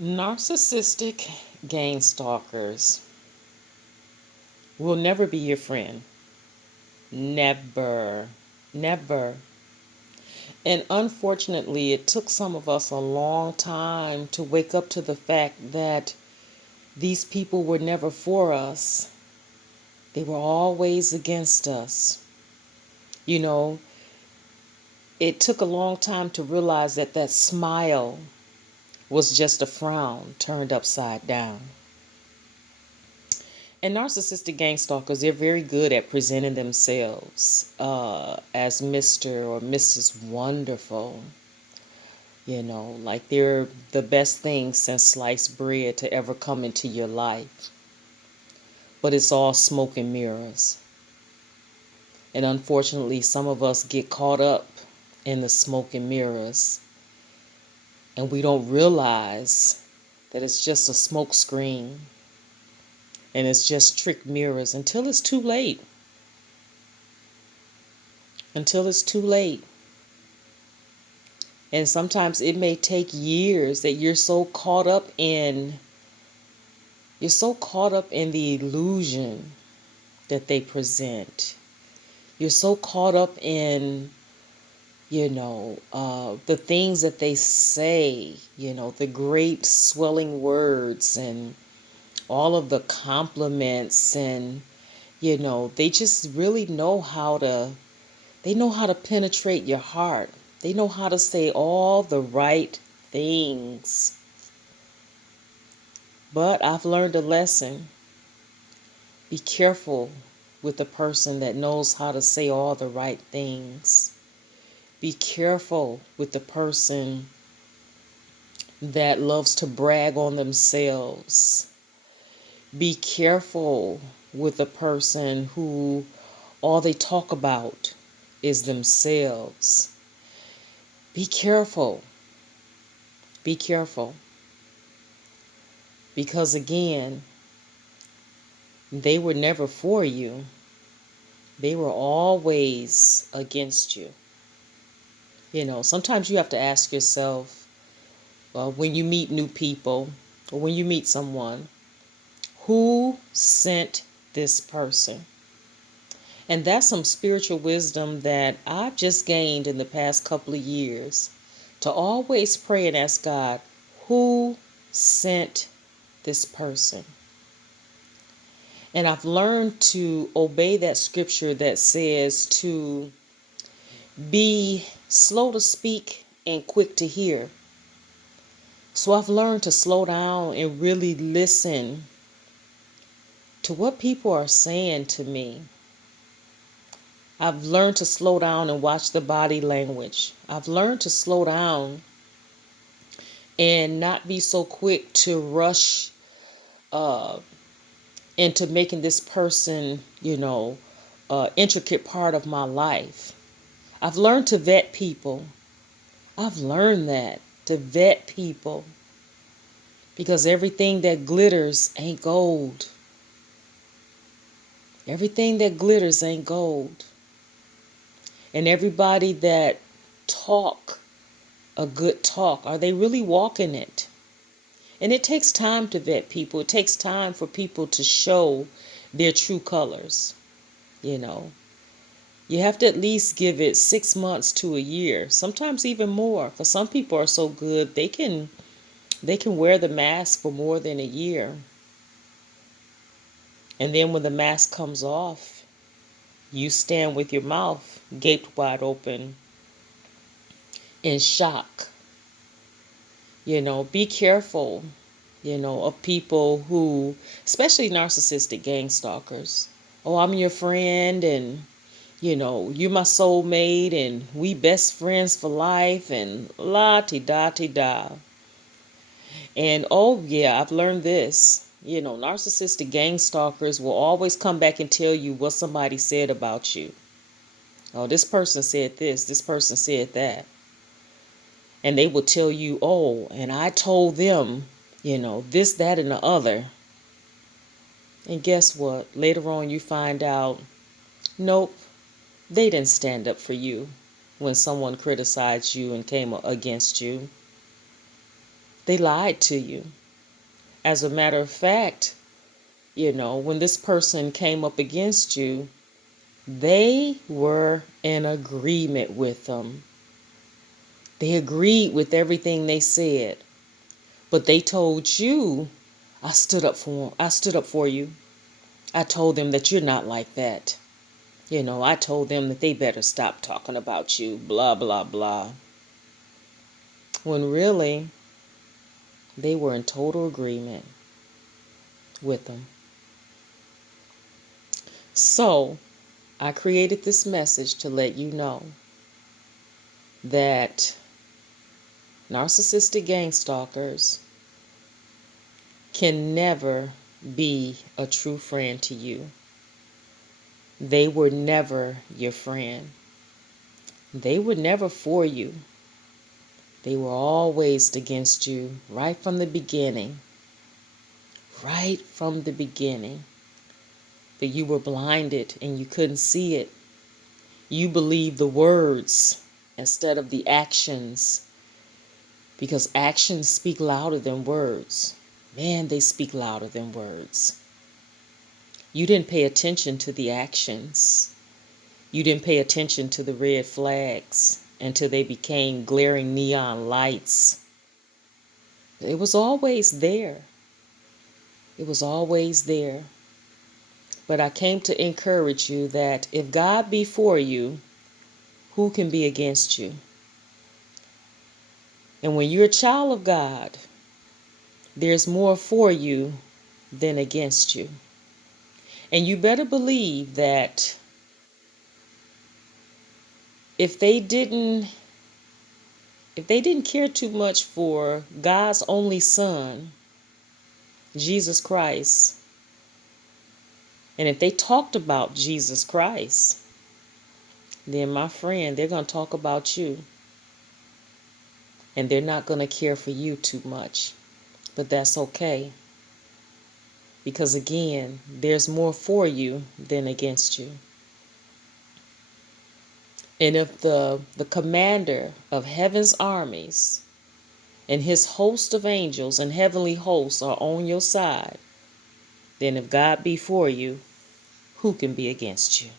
Narcissistic gang stalkers will never be your friend. Never. Never. And unfortunately, it took some of us a long time to wake up to the fact that these people were never for us. They were always against us. You know, it took a long time to realize that that smile was just a frown turned upside down. And narcissistic gang stalkers, they're very good at presenting themselves as Mr. or Mrs. Wonderful. Like they're the best thing since sliced bread to ever come into your life. But it's all smoke and mirrors. And unfortunately, some of us get caught up in the smoke and mirrors. And we don't realize that it's just a smoke screen. And it's just trick mirrors until it's too late. Until it's too late. And sometimes it may take years that you're so caught up in the illusion that they present. You're so caught up in, the things that they say, the great swelling words and all of the compliments and, they just really they know how to penetrate your heart. They know how to say all the right things. But I've learned a lesson. Be careful with the person that knows how to say all the right things. Be careful with the person that loves to brag on themselves. Be careful with the person who all they talk about is themselves. Be careful. Be careful. Because again, they were never for you. They were always against you. Sometimes you have to ask yourself, when you meet new people or when you meet someone, who sent this person? And that's some spiritual wisdom that I've just gained in the past couple of years, to always pray and ask God, who sent this person? And I've learned to obey that scripture that says to be slow to speak and quick to hear. So I've learned to slow down and really listen to what people are saying to me. I've learned to slow down and watch the body language. I've learned to slow down and not be so quick to rush into making this person, intricate part of my life. I've learned to vet people. I've learned that, to vet people. Because everything that glitters ain't gold. Everything that glitters ain't gold. And everybody that talk a good talk, are they really walking it? And it takes time to vet people. It takes time for people to show their true colors. You have to at least give it 6 months to a year, sometimes even more. For some people are so good, they can wear the mask for more than a year. And then when the mask comes off, you stand with your mouth gaped wide open in shock. Be careful, of people who, especially narcissistic gang stalkers. Oh, I'm your friend and, you're my soulmate and we best friends for life and la-ti-da-ti-da. And oh yeah, I've learned this. Narcissistic gang stalkers will always come back and tell you what somebody said about you. Oh, this person said this person said that. And they will tell you, oh, and I told them, this, that, and the other. And guess what? Later on you find out, nope, they didn't stand up for you when someone criticized you and came against you. They lied to you. As a matter of fact, when this person came up against you, they were in agreement with them. They agreed with everything they said. But they told you, I stood up for them. I stood up for you. I told them that you're not like that. I told them that they better stop talking about you, blah, blah, blah. When really, they were in total agreement with them. So, I created this message to let you know that narcissistic gang stalkers can never be a true friend to you. They were never your friend. They were never for you. They were always against you right from the beginning. Right from the beginning. But you were blinded and you couldn't see it. You believed the words instead of the actions, because actions speak louder than words. Man, they speak louder than words. You didn't pay attention to the actions. You didn't pay attention to the red flags until they became glaring neon lights. It was always there. It was always there. But I came to encourage you that if God be for you, who can be against you? And when you're a child of God, there's more for you than against you. And you better believe that if they didn't care too much for God's only Son, Jesus Christ, and if they talked about Jesus Christ, then my friend, they're going to talk about you. And they're not going to care for you too much. But that's okay. Because again, there's more for you than against you. And if the commander of heaven's armies and his host of angels and heavenly hosts are on your side, then if God be for you, who can be against you?